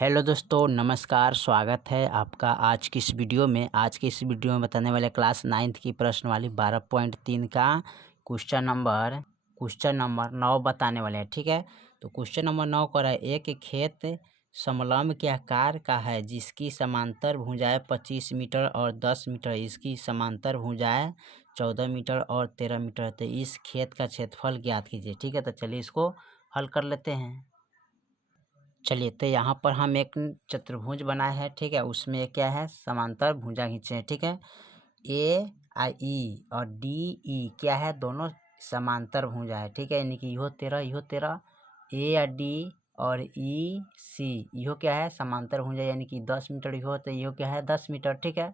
Hello दोस्तों, नमस्कार। स्वागत है आपका आज की इस वीडियो में। आज की इस वीडियो में बताने वाले क्लास 9th की प्रश्नवाली 12.3 का क्वेश्चन नंबर 9 बताने वाले हैं। ठीक है, तो क्वेश्चन नंबर 9 कर रहा है, एक खेत समलंब के आकार का है जिसकी समांतर भुजाएं 25 मीटर और 10 मीटर, इसकी समांतर भुजाएं 14 मीटर और 13 मीटर। तो इस खेत का क्षेत्रफल ज्ञात कीजिए। ठीक है, तो चलिए इसको हल कर लेते हैं। चलिए, तो यहाँ पर हम एक चतुर्भुज बनाए हैं। ठीक है, उसमें क्या है, समांतर भुजा खींचे हैं। ठीक है, ए आई ई और डी ई क्या है, दोनों समांतर भुजा है। ठीक है, यानी कि इहो 13 ए या डी और ई सी इहो क्या है, समांतर भुजा, यानी कि 10 मीटर इहो, तो इहो क्या है 10 मीटर। ठीक है,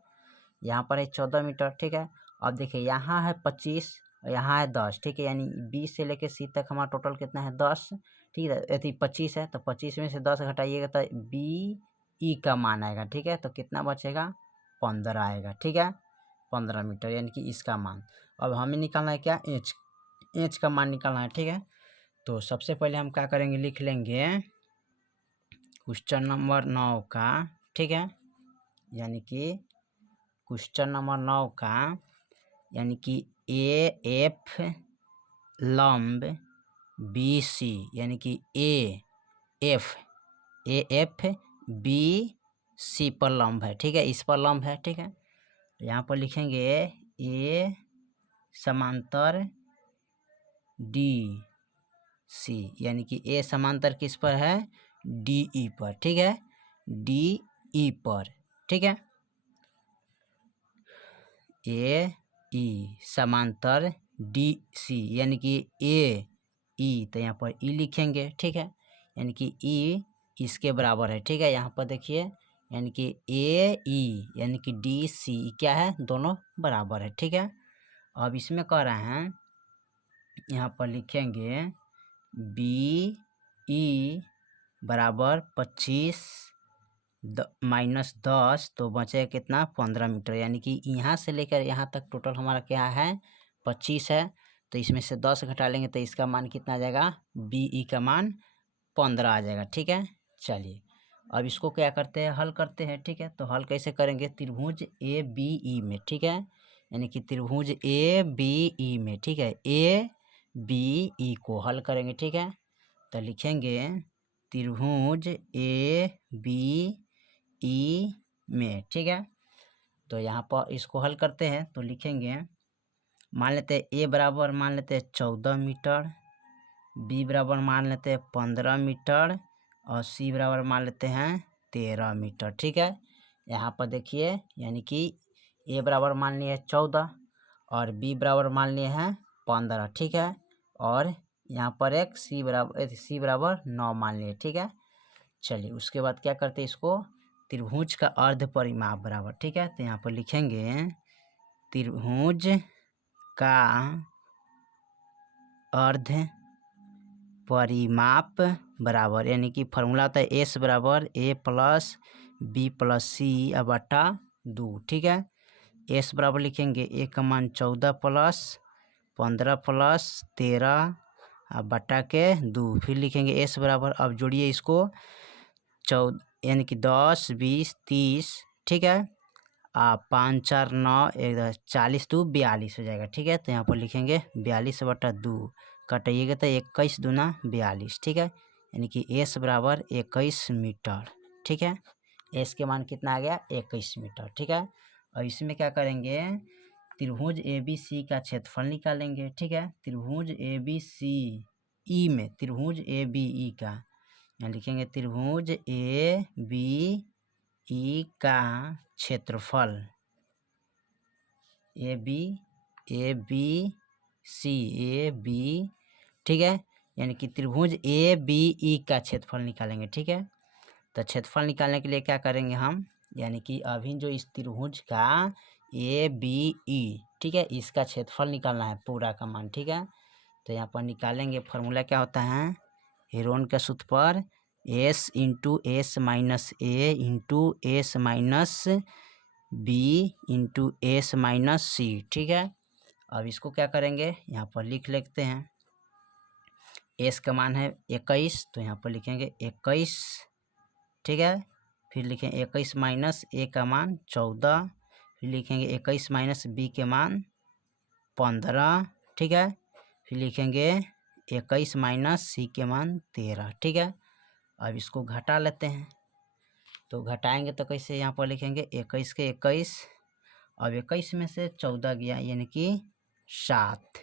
यहाँ पर है 14 मीटर। ठीक है, अब देखिए यहाँ है 25, यहाँ है 10। ठीक है, यानी बी से लेके सी तक हमारा टोटल कितना है 10। ठीक है, यदि 25 है तो 25 में से 10 घटाइएगा तो बी ई का मान आएगा। ठीक है, तो कितना बचेगा, 15 आएगा। ठीक है, 15 मीटर, यानी कि इसका मान। अब हमें निकालना है क्या, एच का मान निकालना है। ठीक है, तो सबसे पहले हम क्या करेंगे, लिख लेंगे क्वेश्चन नंबर 9 का। ठीक है, यानी कि क्वेश्चन नंबर 9 का, यानी कि ए एफ लंब बी सी, यानी कि ए एफ बी सी पर लंब है। ठीक है, इस पर लंब है। ठीक है, यहाँ पर लिखेंगे ए समांतर डी सी, यानी कि ए समांतर किस पर है, डी ई पर। ठीक है, डी ई पर। ठीक है, ए ई समांतर डी सी, यानी कि ए ई, तो यहाँ पर ई लिखेंगे। ठीक है, यानी कि ई इसके बराबर है। ठीक है, यहाँ पर देखिए, यानी कि ए ई यानी कि डी सी क्या है, दोनों बराबर है। ठीक है, अब इसमें कह रहे हैं, यहाँ पर लिखेंगे बी ई बराबर 25 माइनस 10, तो बचे कितना, 15 मीटर, यानी कि यहाँ से लेकर यहाँ तक टोटल हमारा क्या है, 25 है। तो इसमें से 10 घटा लेंगे तो इसका मान कितना आ जाएगा, बी ई का मान 15 आ जाएगा। ठीक है, चलिए अब इसको क्या करते हैं, हल करते हैं। ठीक है, तो हल कैसे करेंगे, त्रिभुज ए बी ई में। ठीक है, यानी कि त्रिभुज ए बी ई में। ठीक है, ए बी ई को हल करेंगे। ठीक है, तो लिखेंगे त्रिभुज ए बी ई में। ठीक है, तो यहाँ पर इसको हल करते हैं तो लिखेंगे, मान लेते हैं ए बराबर मान लेते हैं 14 मीटर, बी बराबर मान लेते हैं 15 मीटर और सी बराबर मान लेते हैं 13 मीटर। ठीक है, यहाँ पर देखिए, यानी कि ए बराबर मान लिए 14 और बी बराबर मान लिए हैं 15। ठीक है, और यहाँ पर एक सी बराबर 9 मान लिए। ठीक है, चलिए उसके बाद क्या करते हैं, इसको त्रिभुज का अर्ध परिमाप बराबर। ठीक है, तो यहाँ पर लिखेंगे त्रिभुज का अर्ध परिमाप बराबर, यानी कि फॉर्मूला होता है एस बराबर ए प्लस बी प्लस सी बटा 2। ठीक है, एस बराबर लिखेंगे ए का मान 14 प्लस 15 प्लस 13 बटा के 2, फिर लिखेंगे एस बराबर, अब जोड़िए इसको 14, यानी कि 10 20 30। ठीक है, 5 4 9 1 40 2 42 हो जाएगा। ठीक है, तो यहाँ पर लिखेंगे 42 बटा 2, कटाइएगा तो 21 दूना 42। ठीक है, यानी कि एस बराबर 21 मीटर। ठीक है, एस के मान कितना आ गया, 21 मीटर। ठीक है, और इसमें क्या करेंगे, त्रिभुज ए बी सी का क्षेत्रफल निकालेंगे। ठीक है, त्रिभुज ए बी सी ई में, त्रिभुज ए बी ई का, यहाँ लिखेंगे त्रिभुज ए बी ई का क्षेत्रफल, A B C A B. ठीक है, यानी कि त्रिभुज ए बी ई का क्षेत्रफल निकालेंगे। ठीक है, तो क्षेत्रफल निकालने के लिए क्या करेंगे हम, यानी कि अभी जो इस त्रिभुज का ए बी ई, ठीक है, इसका क्षेत्रफल निकालना है पूरा का मान। ठीक है, तो यहाँ पर निकालेंगे, फॉर्मूला क्या होता है, हेरोन के सूत्र पर S into S minus A into S minus B into S minus C. ठीक है, अब इसको क्या करेंगे, यहाँ पर लिख लेते हैं, एस का मान है 21, तो यहाँ पर लिखेंगे 21 ठीक है। फिर लिखेंगे 21 माइनस ए का मान 14, फिर लिखेंगे 21 माइनस बी के मान 15, ठीक है। फिर लिखेंगे 21 माइनस सी के मान 13, ठीक है। अब इसको घटा लेते हैं, तो घटाएंगे तो कैसे, यहाँ पर लिखेंगे 21 के 21, अब 21 में से 14 गया यानी कि 7,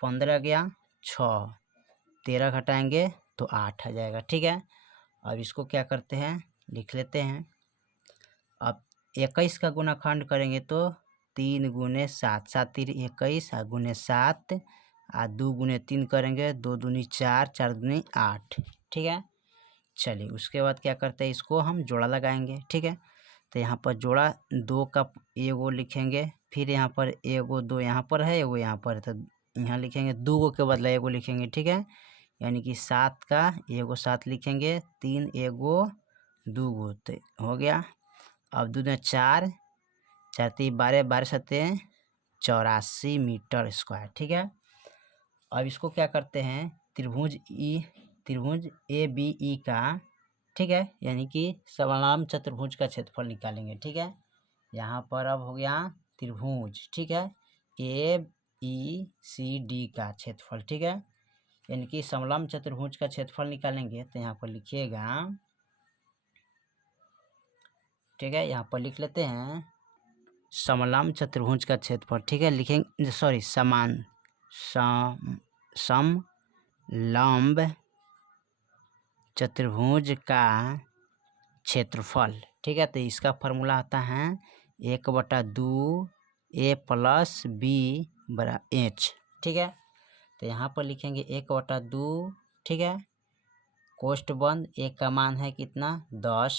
15 गया 6, 13 घटाएंगे तो 8 आ जाएगा, ठीक है। अब इसको क्या करते हैं, लिख लेते हैं। अब 21 का गुणाखंड करेंगे तो 3 गुने 7, 7 3 21 गुने 7 2 गुने 3 करेंगे, 2 दूनी 4, 4 दूनी 8, ठीक है। चलिए उसके बाद क्या करते हैं, इसको हम जोड़ा लगाएंगे, ठीक है। तो यहाँ पर जोड़ा 2 का एगो लिखेंगे, फिर यहाँ पर एगो 2 यहाँ पर है, एगो यहाँ पर है, तो यहाँ लिखेंगे 2 गो के बदला एगो लिखेंगे, ठीक है। यानी कि 7 का एगो 7 लिखेंगे, 3 एगो 2 गो, तो हो गया। अब 2 दूना 4, 4 3 12, 12 सत्ते 84 मीटर स्क्वायर, ठीक है। अब इसको क्या करते हैं, त्रिभुज ए बी ई का, ठीक है, यानी कि समलंब चतुर्भुज का क्षेत्रफल निकालेंगे, ठीक है। यहाँ पर अब हो गया त्रिभुज, ठीक है, ए ई सी डी का क्षेत्रफल, ठीक है। यानी कि समलंब चतुर्भुज का क्षेत्रफल निकालेंगे तो यहाँ पर लिखिएगा, ठीक है। यहाँ पर लिख लेते हैं समलंब चतुर्भुज का क्षेत्रफल, ठीक है। लिखेंगे सॉरी समलंब चतुर्भुज का क्षेत्रफल, ठीक है। तो इसका फॉर्मूला आता है 1/2 ए प्लस बी बरा एच, ठीक है। तो यहाँ पर लिखेंगे 1/2, ठीक है, कोष्ठ बंद, ए का मान है कितना 10,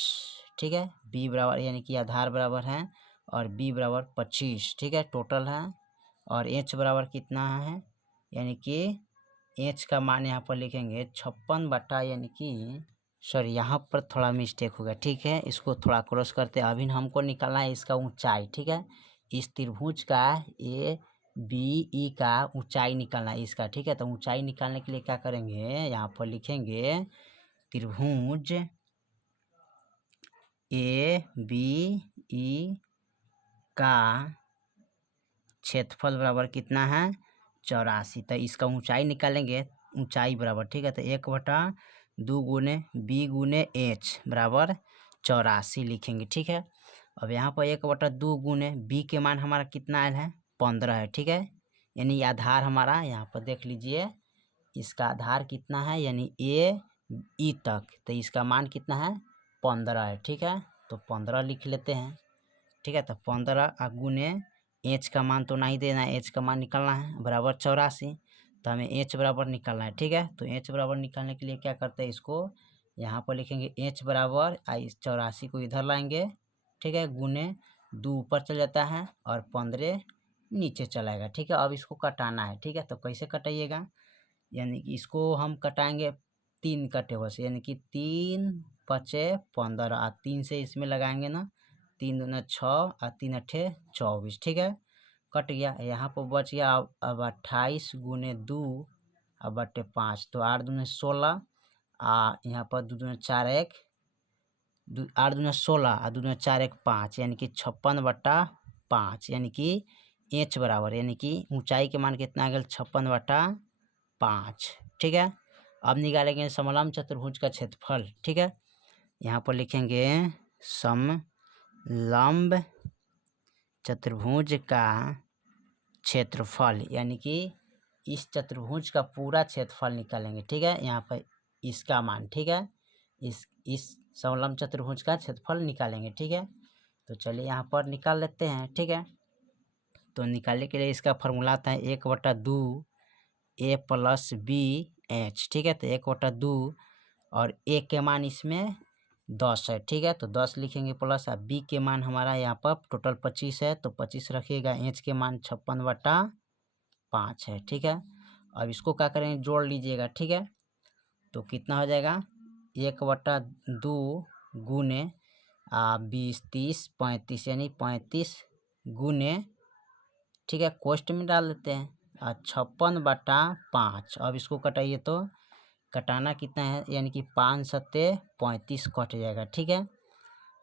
ठीक है, बी बराबर यानी कि आधार बराबर है और बी बराबर 25, ठीक है, टोटल है, और एच बराबर कितना है, यानी कि एच का मान यहाँ पर लिखेंगे 56 बटा, यानी कि सॉरी यहाँ पर थोड़ा मिस्टेक हो गया, ठीक है। इसको थोड़ा क्रॉस करते हैं। अभी हमको निकालना है इसका ऊंचाई, ठीक है, इस त्रिभुज का ए बी ई का ऊंचाई निकालना है इसका, ठीक है। तो ऊंचाई निकालने के लिए क्या करेंगे, यहाँ पर लिखेंगे त्रिभुज ए बी ई का क्षेत्रफल बराबर कितना है 84, तो इसका ऊंचाई निकालेंगे, ऊंचाई बराबर, ठीक है। तो 1/2 गुने बी गुने एच बराबर 84 लिखेंगे, ठीक है। अब यहाँ पर 1/2 गुने बी के मान हमारा कितना आयल है 15 है, ठीक है। यानी आधार हमारा यहाँ पर देख लीजिए, इसका आधार कितना है, यानी ए ई तक, तो इसका मान कितना है 15 है, ठीक है। तो 15 लिख लेते हैं, ठीक है। तो 15 गुने एच का मान तो नहीं देना है, एच का मान निकालना है बराबर 84, तो हमें एच बराबर निकालना है, ठीक है। तो एच बराबर निकालने के लिए क्या करते हैं, इसको यहाँ पर लिखेंगे एच बराबर 84 को इधर लाएंगे, ठीक है, गुने 2 ऊपर चल जाता है और 15 नीचे चलाएगा, ठीक है। अब इसको कटाना है, ठीक है। तो कैसे कटाइएगा, यानी कि इसको हम कटाएंगे 3 का टेबल से, यानी कि 3 5 15, 3 से इसमें लगाएंगे ना, 3 दूना 6 और 3 अठे 24, ठीक है, कट गया। यहाँ पर बच गया अब 28 गुने 2 अब बटे 5, तो 8 दूने 16 यहाँ पर 2 दूने 4 1 8 दूने 16 और 2 दूने 4 1 5, यानी कि 56/5, यानी कि एच बराबर, यानी कि ऊंचाई के मान कितना आ गया 56/5, ठीक है। अब निकालेंगे समलंब चतुर्भुज का क्षेत्रफल, ठीक है। यहाँ पर लिखेंगे समलंब चतुर्भुज का क्षेत्रफल, यानी कि इस चतुर्भुज का पूरा क्षेत्रफल निकालेंगे, ठीक है। यहाँ पर इसका मान, ठीक है, इस समलंब चतुर्भुज का क्षेत्रफल निकालेंगे, ठीक है। तो चलिए यहाँ पर निकाल लेते हैं, ठीक है। तो निकालने के लिए इसका फॉर्मूला आता है 1/2 ए प्लस बी एच, ठीक है। तो 1/2 और ए के मान इसमें 10 है, ठीक है, तो 10 लिखेंगे प्लस, अब बी के मान हमारा यहाँ पर टोटल 25 है, तो 25 रखिएगा, एच के मान 56/5 है, ठीक है। अब इसको क्या करेंगे, जोड़ लीजिएगा, ठीक है। तो कितना हो जाएगा 1/2 गुने 20 30 35, यानी 35 गुने, ठीक है, कोष्ठ में डाल देते हैं 56/5। अब इसको कटाइए तो कटाना कितना है, यानी कि 5 सत्ते 35 कट जाएगा। ठीक है,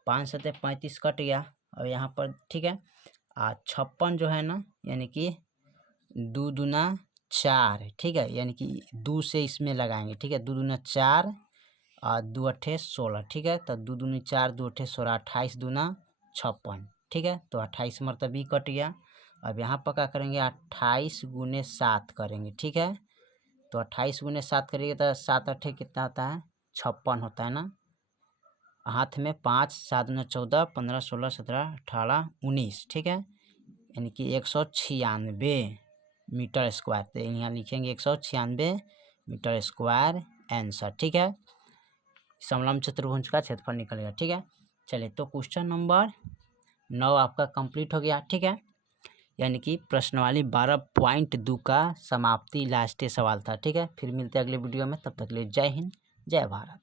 5 सत्ते 35 कट गया। और यहाँ पर ठीक है 56 जो है ना, यानी कि 2 दूना 4। ठीक है, यानी कि 2 से इसमें लगाएंगे। ठीक है, 2 दूना 4 और 2 अट्ठे 16। ठीक है, तो 2 दूनी 4 2 अट्ठे 16, 28 दूना 56। ठीक है, तो 28 मतलब ही कट गया। अब यहाँ पर क्या करेंगे, 28 गुने 7 करेंगे। ठीक है, तो 28 गुने 7 करिए तो 7 अट्ठे कितना होता है, 56 होता है ना। हाथ में 5, 7 दूना 14, 15 16 17 18 19। ठीक है, यानी कि 196 मीटर स्क्वायर। तो यहाँ लिखेंगे 196 मीटर स्क्वायर आंसर। ठीक है, समलंब चतुर्भुज का क्षेत्रफल निकलेगा। ठीक है, चलिए तो क्वेश्चन नंबर 9 आपका कंप्लीट हो गया। ठीक है, यानी कि प्रश्नावली 12.2 का समाप्ति लास्ट सवाल था। ठीक है, फिर मिलते हैं अगले वीडियो में, तब तक के लिए जय हिंद जय भारत।